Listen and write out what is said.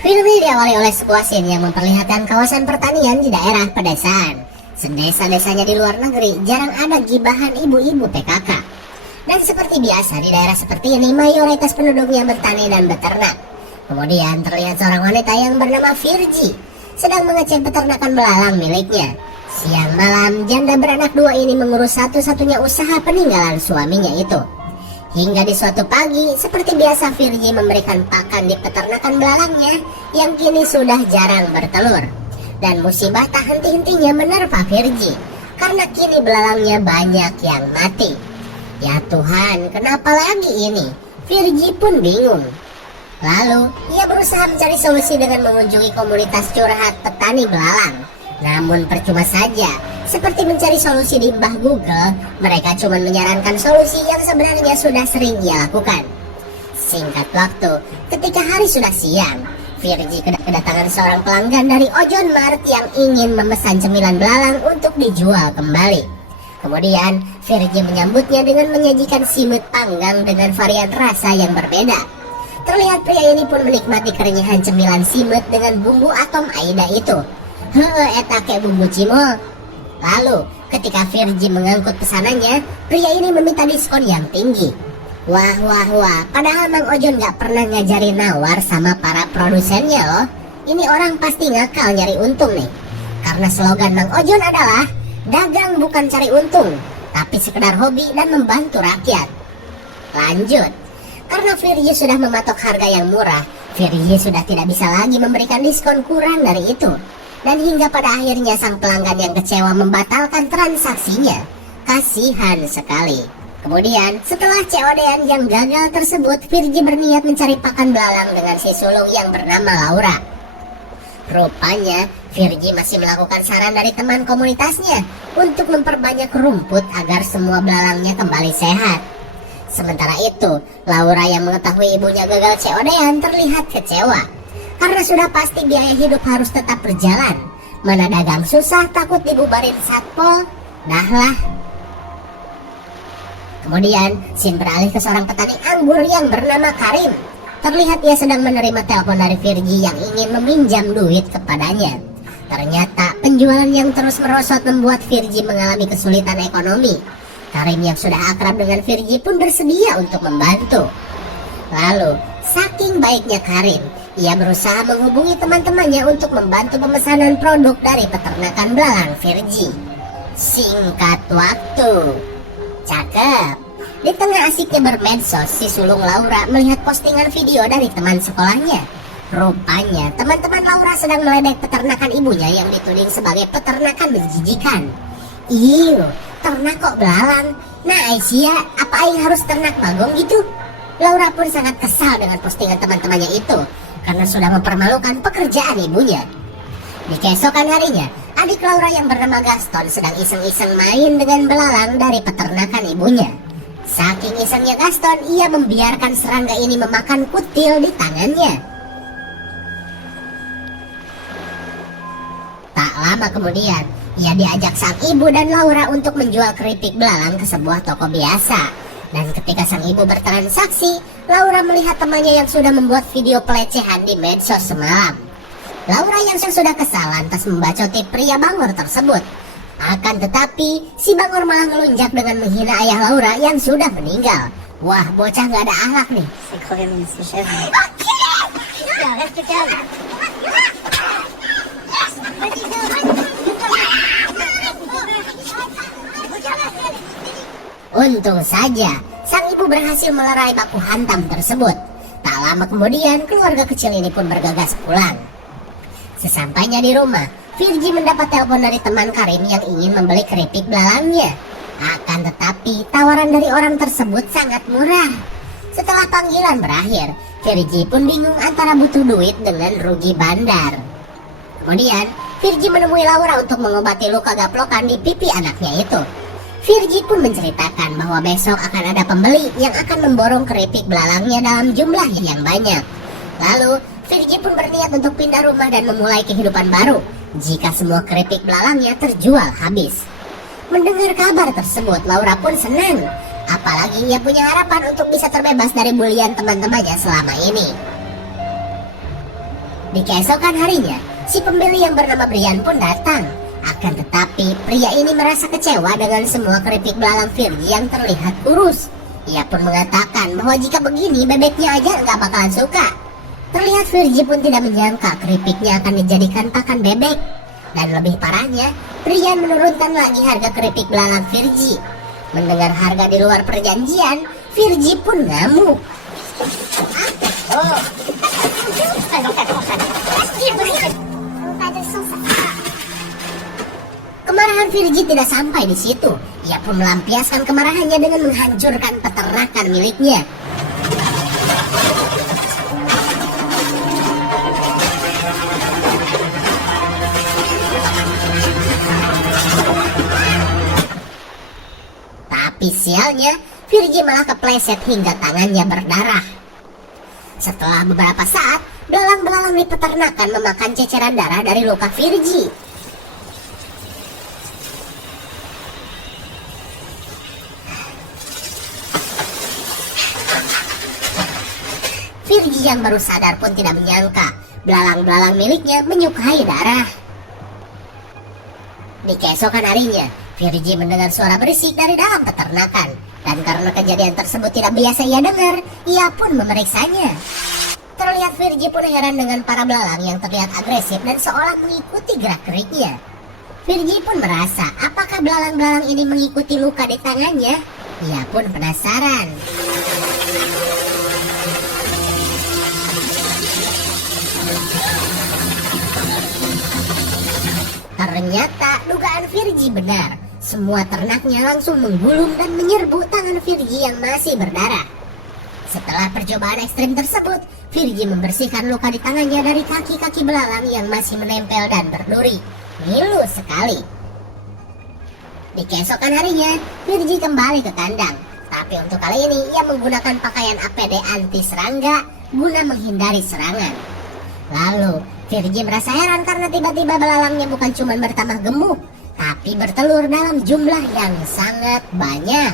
Film ini diawali oleh sebuah scene yang memperlihatkan kawasan pertanian di daerah pedesaan. Sedesa-desanya di luar negeri jarang ada gibahan ibu-ibu PKK. Dan seperti biasa di daerah seperti ini mayoritas penduduknya bertani dan beternak. Kemudian terlihat seorang wanita yang bernama Virgie sedang mengecek peternakan belalang miliknya. Siang malam janda beranak dua ini mengurus satu-satunya usaha peninggalan suaminya itu. Hingga di suatu pagi, seperti biasa Virgie memberikan pakan di peternakan belalangnya yang kini sudah jarang bertelur. Dan musibah tak henti-hentinya menerpa Virgie, karena kini belalangnya banyak yang mati. Ya Tuhan, kenapa lagi ini? Virgie pun bingung. Lalu, ia berusaha mencari solusi dengan mengunjungi komunitas curhat petani belalang. Namun percuma saja, seperti mencari solusi di Mbah Google, mereka cuma menyarankan solusi yang sebenarnya sudah sering ia lakukan. Singkat waktu, ketika hari sudah siang, Virgie kedatangan seorang pelanggan dari Ojon Mart yang ingin memesan cemilan belalang untuk dijual kembali. Kemudian, Virgie menyambutnya dengan menyajikan simut panggang dengan varian rasa yang berbeda. Terlihat pria ini pun menikmati kerenyahan cemilan simut dengan bumbu atom Aida itu. Eta kayak bumbu cimol. Lalu, ketika Virgie mengangkut pesanannya, pria ini meminta diskon yang tinggi. Wah, padahal Mang Ojon gak pernah ngajarin nawar sama para produsennya loh. Ini orang pasti ngakal nyari untung nih. Karena slogan Mang Ojon adalah, dagang bukan cari untung, tapi sekedar hobi dan membantu rakyat. Lanjut, karena Virgie sudah mematok harga yang murah, Virgie sudah tidak bisa lagi memberikan diskon kurang dari itu. Dan hingga pada akhirnya sang pelanggan yang kecewa membatalkan transaksinya. Kasihan sekali. Kemudian setelah COD-an yang gagal tersebut, Virgie berniat mencari pakan belalang dengan si sulung yang bernama Laura. Rupanya Virgie masih melakukan saran dari teman komunitasnya untuk memperbanyak rumput agar semua belalangnya kembali sehat. Sementara itu, Laura yang mengetahui ibunya gagal COD-an terlihat kecewa. Karena sudah pasti biaya hidup harus tetap berjalan. Mana dagang susah takut dibubarin satpol. Dahlah. Kemudian, scene beralih ke seorang petani anggur yang bernama Karim. Terlihat ia sedang menerima telepon dari Virgie yang ingin meminjam duit kepadanya. Ternyata penjualan yang terus merosot membuat Virgie mengalami kesulitan ekonomi. Karim yang sudah akrab dengan Virgie pun bersedia untuk membantu. Lalu, saking baiknya Karim, ia berusaha menghubungi teman-temannya untuk membantu pemesanan produk dari peternakan belalang Virgie. Singkat waktu. Cakep. Di tengah asiknya bermedsos, si sulung Laura melihat postingan video dari teman sekolahnya. Rupanya, teman-teman Laura sedang meledek peternakan ibunya yang dituding sebagai peternakan menjijikan. Iu, ternak kok belalang? Nah Aisyah, apa Aing harus ternak bagong gitu? Laura pun sangat kesal dengan postingan teman-temannya itu, karena sudah mempermalukan pekerjaan ibunya. Di keesokan harinya, adik Laura yang bernama Gaston sedang iseng-iseng main dengan belalang dari peternakan ibunya. Saking isengnya Gaston, ia membiarkan serangga ini memakan kutil di tangannya. Tak lama kemudian, ia diajak sang ibu dan Laura untuk menjual keripik belalang ke sebuah toko biasa. Dan ketika sang ibu bertransaksi, Laura melihat temannya yang sudah membuat video pelecehan di medsos semalam. Laura yang sudah kesal lantas membacoti pria Bangor tersebut. Akan tetapi, si Bangor malah melunjak dengan menghina ayah Laura yang sudah meninggal. Wah, bocah gak ada akhlak nih. Untung saja, sang ibu berhasil melerai baku hantam tersebut. Tak lama kemudian, keluarga kecil ini pun bergegas pulang. Sesampainya di rumah, Virgie mendapat telepon dari teman Karim yang ingin membeli keripik belalangnya. Akan tetapi, tawaran dari orang tersebut sangat murah. Setelah panggilan berakhir, Virgie pun bingung antara butuh duit dengan rugi bandar. Kemudian, Virgie menemui Laura untuk mengobati luka gaplokan di pipi anaknya itu. Virgie pun menceritakan bahwa besok akan ada pembeli yang akan memborong keripik belalangnya dalam jumlah yang banyak. Lalu, Virgie pun berniat untuk pindah rumah dan memulai kehidupan baru jika semua keripik belalangnya terjual habis. Mendengar kabar tersebut, Laura pun senang. Apalagi ia punya harapan untuk bisa terbebas dari bulian teman-temannya selama ini. Di keesokan harinya, si pembeli yang bernama Brian pun datang. Akan tetapi, pria ini merasa kecewa dengan semua keripik belalang Virgie yang terlihat kurus. Ia pun mengatakan bahwa jika begini, bebeknya aja nggak bakalan suka. Terlihat Virgie pun tidak menyangka keripiknya akan dijadikan pakan bebek. Dan lebih parahnya, Brian menurunkan lagi harga keripik belalang Virgie. Mendengar harga di luar perjanjian, Virgie pun ngamuk. Kemarahan Virgie tidak sampai di situ. Ia pun melampiaskan kemarahannya dengan menghancurkan peternakan miliknya. Tapi sialnya, Virgie malah kepleset hingga tangannya berdarah. Setelah beberapa saat, belalang-belalang di peternakan memakan ceceran darah dari luka Virgie. Virgie yang baru sadar pun tidak menyangka belalang-belalang miliknya menyukai darah. Di keesokan harinya, Virgie mendengar suara berisik dari dalam peternakan. Dan karena kejadian tersebut tidak biasa ia dengar, ia pun memeriksanya. Terlihat Virgie pun heran dengan para belalang yang terlihat agresif dan seolah mengikuti gerak-geriknya. Virgie pun merasa apakah belalang-belalang ini mengikuti luka di tangannya. Ia pun penasaran. Ternyata dugaan Virgie benar. Semua ternaknya langsung menggulung dan menyerbu tangan Virgie yang masih berdarah. Setelah percobaan ekstrim tersebut, Virgie membersihkan luka di tangannya dari kaki-kaki belalang yang masih menempel dan berduri. Ngilu sekali. Di keesokan harinya, Virgie kembali ke kandang. Tapi untuk kali ini, ia menggunakan pakaian APD anti serangga guna menghindari serangan. Lalu, Virgie merasa heran karena tiba-tiba belalangnya bukan cuma bertambah gemuk, tapi bertelur dalam jumlah yang sangat banyak.